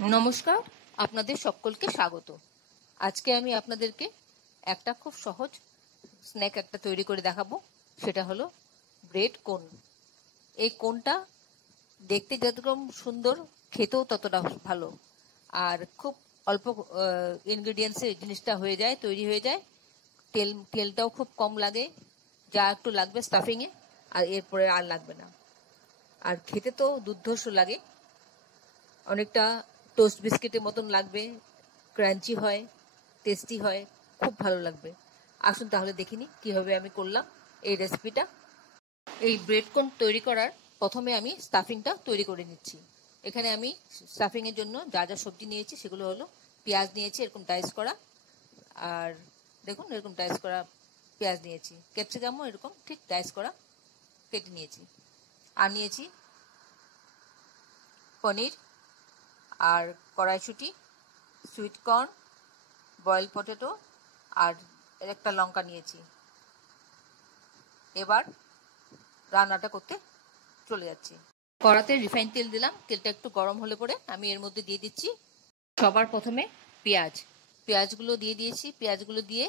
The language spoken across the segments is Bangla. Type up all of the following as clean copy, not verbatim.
নমস্কার, আপনাদের সকলকে স্বাগত। আজকে আমি আপনাদেরকে একটা খুব সহজ স্ন্যাক একটা তৈরি করে দেখাবো। সেটা হলো ব্রেড কোন। এই কোনটা দেখতে যতরকম সুন্দর, খেতেও ততটা ভালো। আর খুব অল্প ইনগ্রেডিয়েন্টসে জিনিসটা হয়ে যায়, তৈরি হয়ে যায়। তেলটাও খুব কম লাগে, যা একটু লাগবে স্টাফিংয়ে, আর এরপরে আর লাগবে না। আর খেতে তো দুর্ধর্ষ লাগে, অনেকটা টোস্ট বিস্কিটের মতন লাগবে, ক্রাঞ্চি হয়, টেস্টি হয়, খুব ভালো লাগবে। আসুন তাহলে দেখিনি কিভাবে আমি করলাম এই রেসিপিটা। এই ব্রেড কোন তৈরি করার প্রথমে আমি স্টাফিংটা তৈরি করে নিচ্ছি। এখানে আমি স্টাফিংয়ের জন্য যা যা সবজি নিয়েছি সেগুলো হলো পেঁয়াজ নিয়েছি এরকম ডাইস করা, আর দেখুন এরকম ডাইস করা পেঁয়াজ নিয়েছি, ক্যাপসিকামও এরকম ঠিক ডাইস করা কেটে নিয়েছি। আর নিয়েছি পনির, আর কড়াইশুঁটি, সুইট কর্ন, বয়েল পটেটো, আর একটা লঙ্কা নিয়েছি। এবার রান্নাটা করতে চলে যাচ্ছি। কড়াতে রিফাইন তেল দিলাম, তেলটা একটু গরম হলে পরে আমি এর মধ্যে দিয়ে দিচ্ছি সবার প্রথমে পেঁয়াজগুলো দিয়ে দিয়েছি। পেঁয়াজগুলো দিয়ে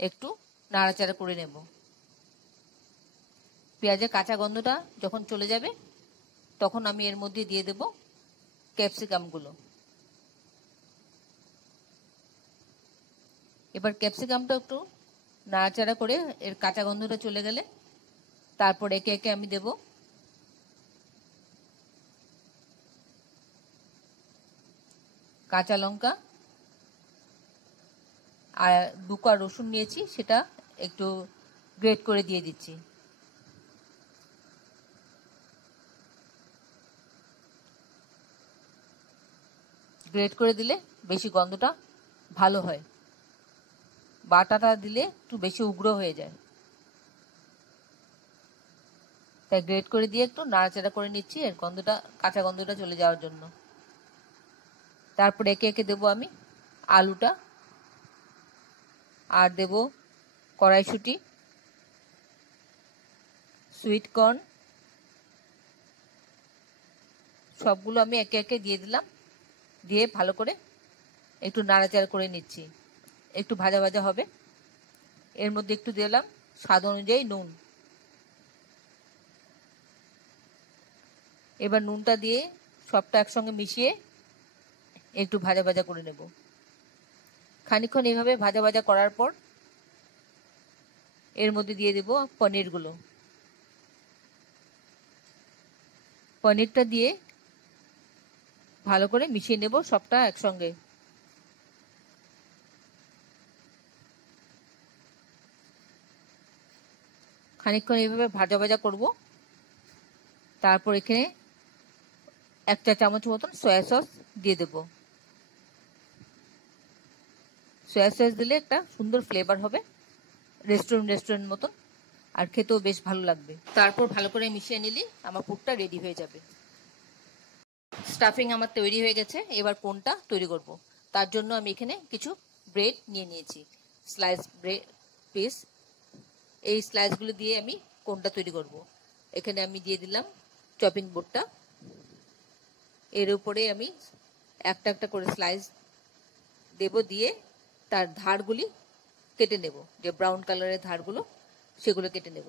একটু নাড়াচাড়া করে নেব। পেঁয়াজের কাঁচা গন্ধটা যখন চলে যাবে তখন আমি এর মধ্যে দিয়ে দেব ক্যাপসিকামগুলো। এবার ক্যাপসিকামটা একটু নাড়াচাড়া করে এর কাঁচা গন্ধটা চলে গেলে তারপর একে একে আমি দেব কাঁচা লঙ্কা, আর 2 কোয়া রসুন নিয়েছি, সেটা একটু গ্রেট করে দিয়ে দিচ্ছি। গ্রেট করে দিলে বেশি গন্ধটা ভালো হয়, বাটাটা দিলে একটু বেশি উগ্র হয়ে যায়, তাই গ্রেট করে দিয়ে একটু নাড়াচাড়া করে নিচ্ছি এর গন্ধটা, কাঁচা গন্ধটা চলে যাওয়ার জন্য। তারপর একে একে দেবো আমি আলুটা, আর দেব কড়াইশুঁটি, সুইট কর্ন, সবগুলো আমি একে একে দিয়ে দিলাম। দিয়ে ভালো করে একটু নাড়াচাড়া করে নিচ্ছি, একটু ভাজা ভাজা হবে। এর মধ্যে একটু দিলাম স্বাদ অনুযায়ী নুন। এবার নুনটা দিয়ে সবটা একসঙ্গে মিশিয়ে একটু ভাজা ভাজা করে নেব। খানিকক্ষণ এইভাবে ভাজা ভাজা করার পর এর মধ্যে দিয়ে দেব পনিরগুলো। পনিরটা দিয়ে ভালো করে মিশিয়ে নেব সবটা একসঙ্গে। খানিকক্ষণ এইভাবে ভাজা ভাজা করব। তারপর এখানে 1 চা চামচ মতন সয়া সস দিয়ে দেব। সয়া সস দিলে একটা সুন্দর ফ্লেভার হবে, রেস্টুরেন্ট মতন, আর খেতেও বেশ ভালো লাগবে। তারপর ভালো করে মিশিয়ে নিলে আমার পুরটা রেডি হয়ে যাবে। স্টাফিং আমার তৈরি হয়ে গেছে, এবার কোনটা তৈরি করব। তার জন্য আমি এখানে কিছু ব্রেড নিয়ে নিয়েছি, স্লাইস ব্রেড পিস। এই স্লাইসগুলো দিয়ে আমি কোনটা তৈরি করব। এখানে আমি দিয়ে দিলাম চপিং বোর্ডটা, এর উপরে আমি একটা একটা করে স্লাইস দেব, দিয়ে তার ধারগুলি কেটে নেব, যে ব্রাউন কালারের ধারগুলো সেগুলো কেটে নেব।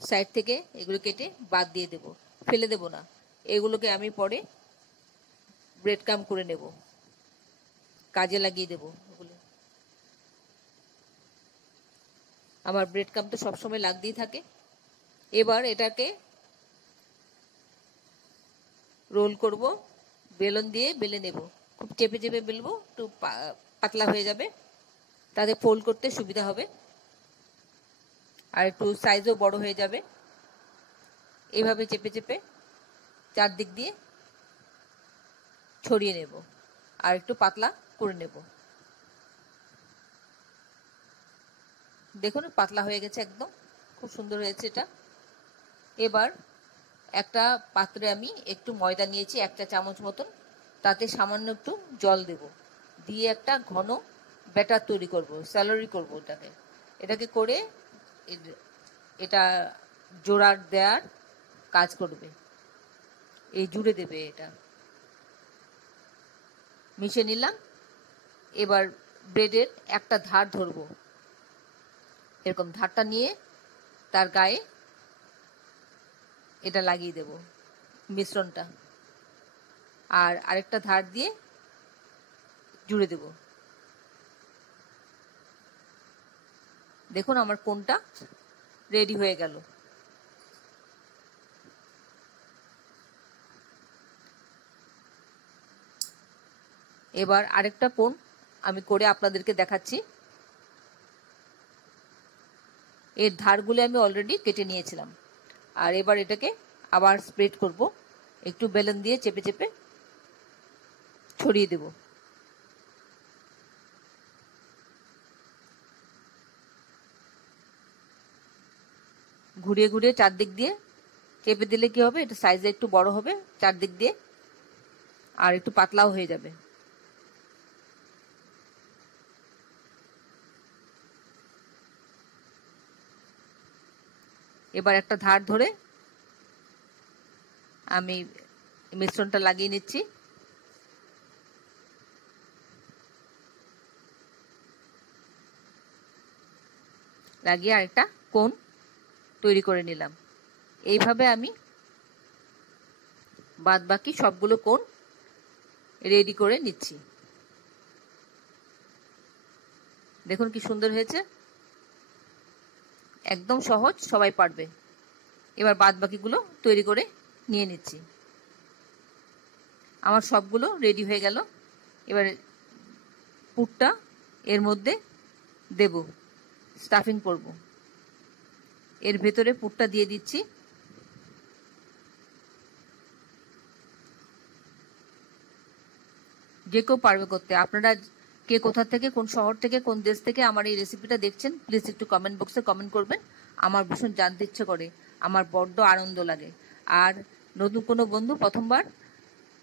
সাইড থেকে এগুলো কেটে বাদ দিয়ে দেব, ফেলে দেব না। এগুলোকে আমি পরে ব্রেড ক্রাম্ব করে নেব, কাজে লাগিয়ে দেব। আমার ব্রেড ক্রাম্ব তো সবসময় লাগতেই থাকে। এবার এটাকে রোল করব, বেলন দিয়ে বেলে নেব। খুব চেপে চেপে বেলবো, একটু পাতলা হয়ে যাবে, তাতে ফোল্ড করতে সুবিধা হবে, আর একটু সাইজও বড় হয়ে যাবে। এভাবে চেপে চেপে চারদিক দিয়ে ছড়িয়ে নেব, আর একটু পাতলা করে নেব। দেখুন পাতলা হয়ে গেছে, একদম খুব সুন্দর হয়েছে এটা। এবার একটা পাত্রে আমি একটু ময়দা নিয়েছি 1 চা চামচ মতন, তাতে সামান্য একটু জল দেব, দিয়ে একটা ঘন ব্যাটার তৈরি করব, স্যালারি করব এটাকে করে এটা জোড়া দেওয়ার কাজ করবে, এই জুড়ে দেবে এটা। মিশিয়ে নিলাম। এবার ব্রেডের একটা ধার ধরবো, এরকম ধারটা নিয়ে তার গায়ে এটা লাগিয়ে দেব মিশ্রণটা, আর আরেকটা ধার দিয়ে জুড়ে দেব। দেখুন আমার কোনটা রেডি হয়ে গেল। এবার আরেকটা কোণ আমি করে আপনাদেরকে দেখাচ্ছি। এর ধারগুলো আমি অলরেডি কেটে নিয়েছিলাম, আর এবার এটাকে আবার স্প্রেড করব, একটু বেলুন দিয়ে চেপে চেপে ছড়িয়ে দেব। ঘুরিয়ে ঘুরিয়ে চারদিক দিয়ে চেপে দিলে কি হবে, এটা সাইজে একটু বড় হবে চারদিক দিয়ে, আর একটু পাতলাও হয়ে যাবে। এবার একটা ধার ধরে আমি মিশ্রণটা লাগিয়ে নিচ্ছি। লাগিয়ে আরেকটা কোণ তৈরি করে নিলাম। এইভাবে আমি বাদ বাকি সবগুলো কোণ রেডি করে নিচ্ছি। দেখুন কি সুন্দর হয়েছে, একদম সহজ, সবাই পারবে। এবার বাদ বাকিগুলো তৈরি করে নিয়ে নিচ্ছি। আমার সবগুলো রেডি হয়ে গেল। এবার পুরটা এর মধ্যে দেব, স্টাফিং করব। এর ভেতরে পুরটা দিয়ে দিচ্ছি। যে কেউ পারবে করতে। আপনারা কে কোথা থেকে, কোন শহর থেকে, কোন দেশ থেকে আমার এই রেসিপিটা দেখছেন, প্লিজ একটু কমেন্ট বক্সে কমেন্ট করবেন। আমার ভীষণ জানতে ইচ্ছে করে, আমার বড্ড আনন্দ লাগে। আর নতুন কোনো বন্ধু প্রথমবার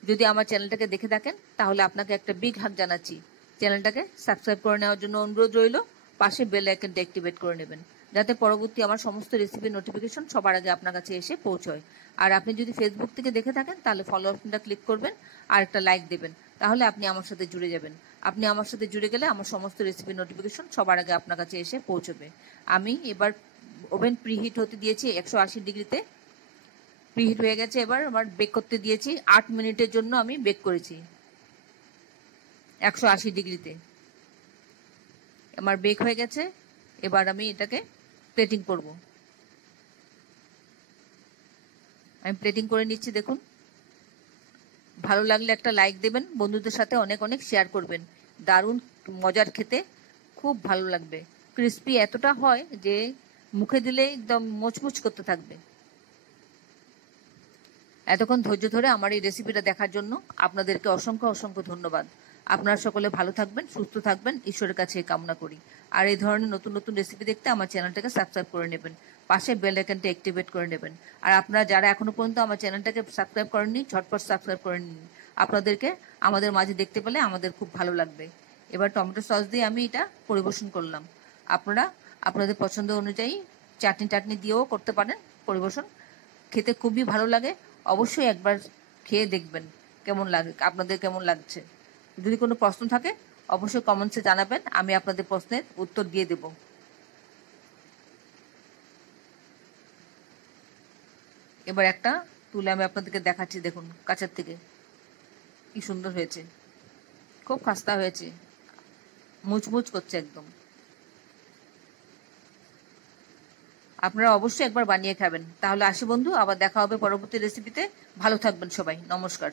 যদি আমার চ্যানেলটাকে দেখে থাকেন, তাহলে আপনাকে একটা বিগ হাগ জানাচ্ছি। চ্যানেলটাকে সাবস্ক্রাইব করে নেওয়ার জন্য অনুরোধ রইল। পাশে বেল আইকনটা অ্যাক্টিভেট করে নেবেন, যাতে পরবর্তী আমার সমস্ত রেসিপির নোটিফিকেশন সবার আগে আপনার কাছে এসে পৌঁছয়। আর আপনি যদি ফেসবুক থেকে দেখে থাকেন, তাহলে ফলো বাটনটা ক্লিক করবেন আর একটা লাইক দেবেন, তাহলে আপনি আমার সাথে জুড়ে যাবেন। আপনি আমার সাথে জুড়ে গেলে আমার সমস্ত রেসিপির নোটিফিকেশন সবার আগে আপনার কাছে এসে পৌঁছবে। আমি এবার ওভেন প্রিহিট হতে দিয়েছি 180 ডিগ্রিতে। প্রিহিট হয়ে গেছে। এবার আমার বেক করতে দিয়েছি 8 মিনিটের জন্য আমি বেক করেছি 180 ডিগ্রিতে। আমার বেক হয়ে গেছে। এবার আমি এটাকে প্লেটিং করব। আমি প্লেটিং করে নিচ্ছি। দেখুন, ভালো লাগলে একটা লাইক দেবেন, বন্ধুদের সাথে অনেক অনেক শেয়ার করবেন। দারুণ মজার খেতে, খুব ভালো লাগবে। ক্রিস্পি এতটা হয় যে মুখে দিলে একদম মুচমুচ করতে থাকবে। এতক্ষণ ধৈর্য ধরে আমার এই রেসিপিটা দেখার জন্য আপনাদেরকে অসংখ্য অসংখ্য ধন্যবাদ। আপনারা সকলে ভালো থাকবেন, সুস্থ থাকবেন, ঈশ্বরের কাছে কামনা করি। আর এই ধরনের নতুন নতুন রেসিপি দেখতে আমার চ্যানেলটাকে সাবস্ক্রাইব করে নেবেন, পাশে বেল আইকনটা অ্যাক্টিভেট করে নেবেন। আর আপনারা যারা এখনো পর্যন্ত আমার চ্যানেলটাকে সাবস্ক্রাইব করেননি, ঝটপট সাবস্ক্রাইব করে নিন। আপনাদেরকে আমাদের মাঝে দেখতে পেলে আমাদের খুব ভালো লাগবে। এবার টমেটো সস দিয়ে আমি এটা পরিবেশন করলাম। আপনারা আপনাদের পছন্দ অনুযায়ী চাটনি দিয়েও করতে পারেন পরিবেশন। খেতে খুবই ভালো লাগে। অবশ্যই একবার খেয়ে দেখবেন কেমন লাগে, আপনাদের কেমন লাগছে। যদি কোনো প্রশ্ন থাকে অবশ্যই কমেন্টসে জানাবেন, আমি আপনাদের প্রশ্নের উত্তর দিয়ে দেব। এবার একটা তুলে আমি আপনাদেরকে দেখাচ্ছি। দেখুন কাছের থেকে কি সুন্দর হয়েছে, খুব খাস্তা হয়েছে, মুচমুচ করছে একদম। আপনারা অবশ্যই একবার বানিয়ে খাবেন। তাহলে আসি বন্ধু, আবার দেখা হবে পরবর্তী রেসিপিতে। ভালো থাকবেন সবাই, নমস্কার।